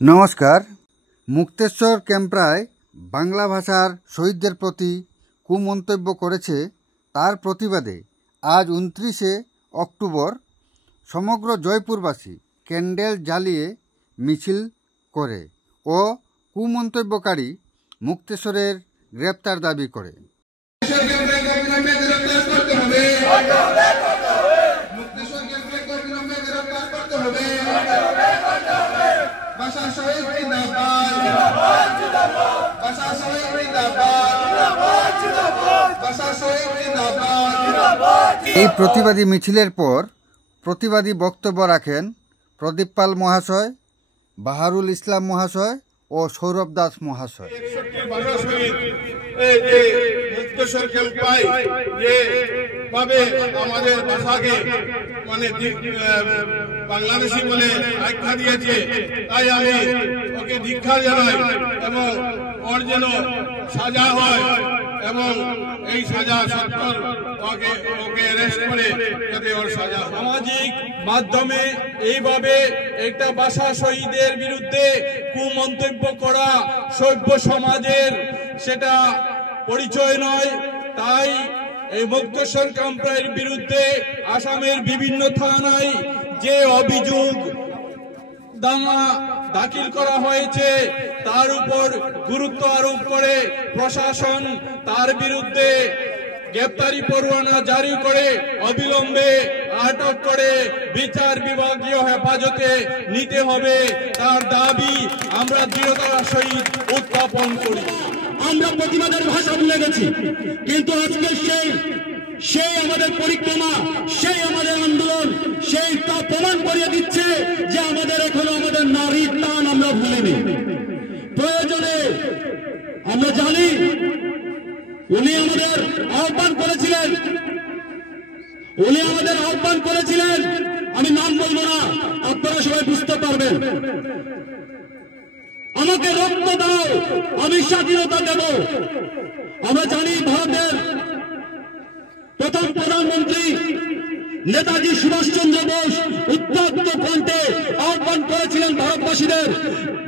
নমস্কার। মুক্তেশ্বর ক্যাম্পরায় বাংলা ভাষার শহীদদের প্রতি কুমন্তব্য করেছে, তার প্রতিবাদে আজ 29শে অক্টোবর সমগ্র জয়পুরবাসী ক্যান্ডেল জ্বালিয়ে মিছিল করে ও কুমন্তব্যকারী মুক্তেশ্বরের গ্রেপ্তার দাবি করে। এই প্রতিবাদী মিছিলের পর প্রতিবাদী বক্তব্য রাখেন প্রদীপ পাল মহাশয়, বাহারুল ইসলাম মহাশয় ও সৌরভ দাস মহাশয়। আমাদের ভাষাকে মানে বাংলাদেশি বলে আখ্যা দিয়েছে, তাই আমি ওকে দীক্ষা জানাই এবং ওর যেন সাজা হয় এবং এই সাজা সত্তর ওকে অ্যারেস্ট করে যাতে ওর সাজা। সামাজিক মাধ্যমে এইভাবে একটা ভাষা শহীদের বিরুদ্ধে কুমন্তব্য করা সভ্য সমাজের সেটা পরিচয় নয়। তাই এই মুক্তেশ্বর ক্যাম্পের বিরুদ্ধে আসামের বিভিন্ন থানায় যে অভিযোগ দাখিল করা হয়েছে তার উপর গুরুত্ব আরোপ করে প্রশাসন তার বিরুদ্ধে গ্রেপ্তারি পরোয়ানা জারি করে অবিলম্বে আটক করে বিচার বিভাগীয় হেফাজতে নিতে হবে, তার দাবি আমরা দৃঢ়তার সহিত উত্থাপন করি। আমরা প্রতিবাদের ভাষা ভুলে গেছি, কিন্তু আজকে সেই আমাদের পরিক্রমা, সেই আমাদের আন্দোলন, সেই তা প্রমাণ করিয়ে দিচ্ছে যে আমাদের এখনো আমাদের নারীর টান আমরা ভুলিনি। প্রয়োজনে আমরা জানি উনি আমাদের আহ্বান করেছিলেন, আমি নাম বলবো না, আপনারা সবাই বুঝতে পারবেন। আমাকে রক্ত দাও, আমি স্বাধীনতা দেব। আমরা জানি ভারতের প্রথম প্রধানমন্ত্রী নেতাজি সুভাষচন্দ্র বোস উত্তপ্ত কণ্ঠে আহ্বান করেছিলেন ভারতবাসীদের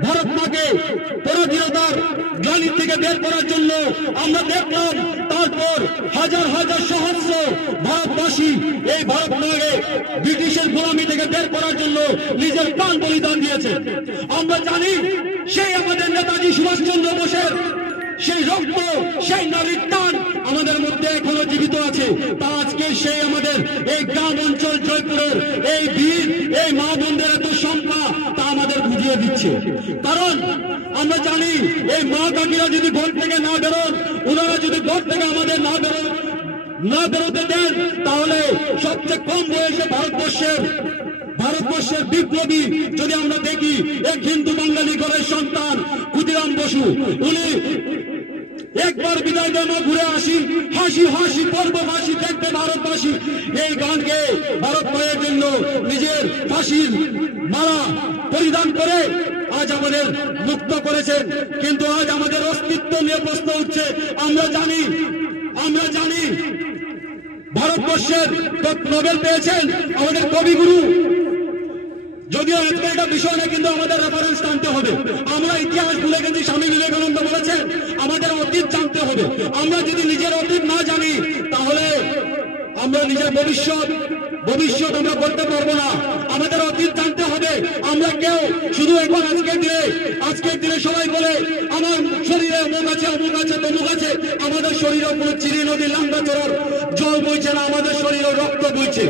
ভারত মাকে পরাধীনতার গ্লানি থেকে বের করার জন্য। আমরা দেখলাম তারপর হাজার হাজার সহস্র ভারতবাসী এই ভারত মাকে ব্রিটিশের গোলামি থেকে বের করার জন্য নিজের প্রাণ বলিদান দিয়েছে। আমরা জানি সেই আমাদের নেতাজি সুভাষচন্দ্র বোসের সেই রক্ত, সেই নারীর টান আমাদের মধ্যে এখনো জীবিত আছে। তা আজকে সেই আমাদের এই গ্রাম অঞ্চল জয়পুরের এই বীর, এই মা বোনদের এত সংখ্যা তা আমাদের বুঝিয়ে দিচ্ছে। কারণ আমরা জানি এই মা কাকিরা যদি ঘর থেকে না বেরোন, ওনারা যদি ঘর থেকে আমাদের না বেরোতে দেন, তাহলে সবচেয়ে কম বয়সে ভারতবর্ষের বিপ্লবী যদি আমরা দেখি এক হিন্দু বাঙালি ঘরের সন্তান ক্ষুদিরাম বসু, উনি একবার বিদায় দেওয়া ঘুরে আসি, হাসি হাসি পর্ববাসী দেখতে ভারতবাসী এই গানকে ভারত মায়ের জন্য নিজের ফাঁসির মালা পরিধান করে আজ আমাদের মুক্ত করেছেন। কিন্তু আজ আমাদের অস্তিত্ব নিয়ে প্রশ্ন উঠছে। আমরা জানি ভারতবর্ষের নোবেল পেয়েছেন আমাদের কবিগুরু। যদিও আজকে এটা বিষয় না, কিন্তু আমাদের রেফারেন্স টানতে হবে। আমরা ইতিহাস ভুলে গেছি, স্বামী বিবেকানন্দ বলেছেন আমাদের অতীত জানতে হবে। আমরা যদি নিজের অতীত না জানি, তাহলে আমরা নিজের ভবিষ্যৎ আমরা করতে পারবো না। আমাদের অতীত জানতে হবে। আমরা কেউ শুধু এখন আজকের দিনে সবাই বলে আমার শরীরে অমুক আছে, তমুক আছে। আমাদের শরীরে কোনো চিরি নদী লাঙ্গা চড়ার জল বইছে না, আমাদের শরীরে রক্ত বইছে।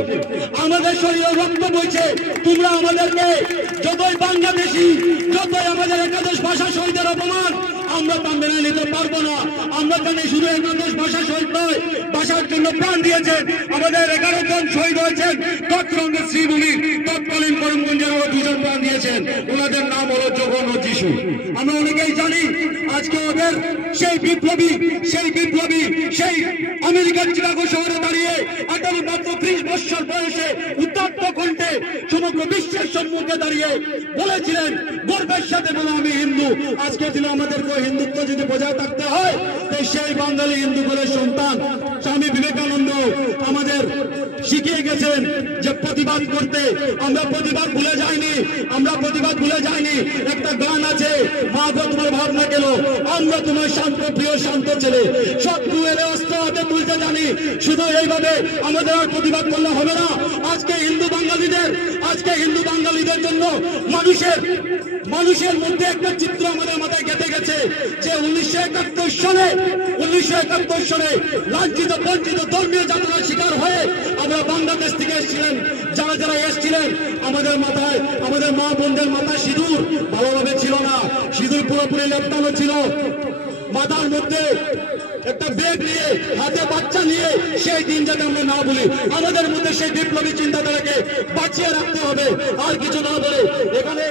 তোমরা আমাদেরকে যতই বাংলাদেশি, যতই আমাদের একাদশ ভাষা শহীদের অপমান, আমরা তা মেনে নিতে পারবো না। আমরা জানি শুধু একাদশ ভাষা শহীদ নয়, ভাষার জন্য প্রাণ দিয়েছেন আমাদের 11 জন শহীদ হয়েছেন দক্ষিণবঙ্গের শ্রীভূমি তৎকালীন করিমগঞ্জের আরো 2 জন প্রাণ দিয়েছেন। ওনাদের নাম হলো জগন ও যিশু। আমরা অনেকেই জানি আজকে ওদের সেই বিপ্লবী সেই আমেরিকার চিকাগো শহরে দাঁড়িয়ে 30 বছর বয়সে উত্তপ্ত কণ্ঠে সমগ্র বিশ্বের সম্মুখে দাঁড়িয়ে বলেছিলেন গর্বের সাথে বলো আমি হিন্দু। আজকের দিনে আমাদেরকে হিন্দুত্ব যদি বজায় থাকতে হয় তো সেই বাঙালি হিন্দু কুলের সন্তান স্বামী বিবেকানন্দ আমাদের শিখিয়ে গেছেন যে প্রতিবাদ করতে। আমরা প্রতিবাদ ভুলে যাইনি, আমরা প্রতিবাদ ভুলে যাইনি। একটা গান আছে, মা গো তোমার ভাবনা গেল, আমরা তোমার শান্ত প্রিয় শান্ত ছেলে, শত্রু এলে অস্ত্র হাতে তুলতে জানি। শুধু এইভাবে আমাদের আর প্রতিবাদ করলে হবে না। আজকে হিন্দু বাঙালিদের জন্য মানুষের মধ্যে একটা চিত্র আমাদের মাথায় গেঁথে গেছে যে 1971 সালে লাঞ্ছিত বঞ্চিত ধর্মীয় যাতনার শিকার হয়ে আমরা বাংলাদেশ থেকে এসেছিলেন। যারা এসেছিলেন আমাদের মাথায়, আমাদের মা বোনদের মাথায় সিঁদুর ভালোভাবে ছিল না, সিঁদুর পুরোপুরি লেপটানো ছিল। মাথার মধ্যে একটা ব্যাগ নিয়ে, হাতে বাচ্চা নিয়ে সেই দিন যাতে আমরা না বলি। আমাদের মধ্যে সেই বিপ্লবী চিন্তাধারাকে বাঁচিয়ে রাখতে হবে। আর কিছু না বলে এখানে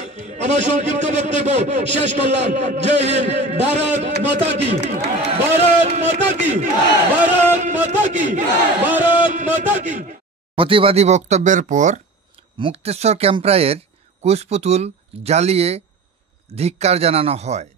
আমার সংক্ষিপ্ত বক্তব্য শেষ করলাম। জয় হিন্দ, ভারত মাতা কি, ভারত মাতা কি, ভারত মাতা কি, ভারত মাতা কি। প্রতিবাদী বক্তব্যের পর মুক্তেশ্বর ক্যাম্পরায়ের কুশপুতুল জ্বালিয়ে ধিক্কার জানানো হয়।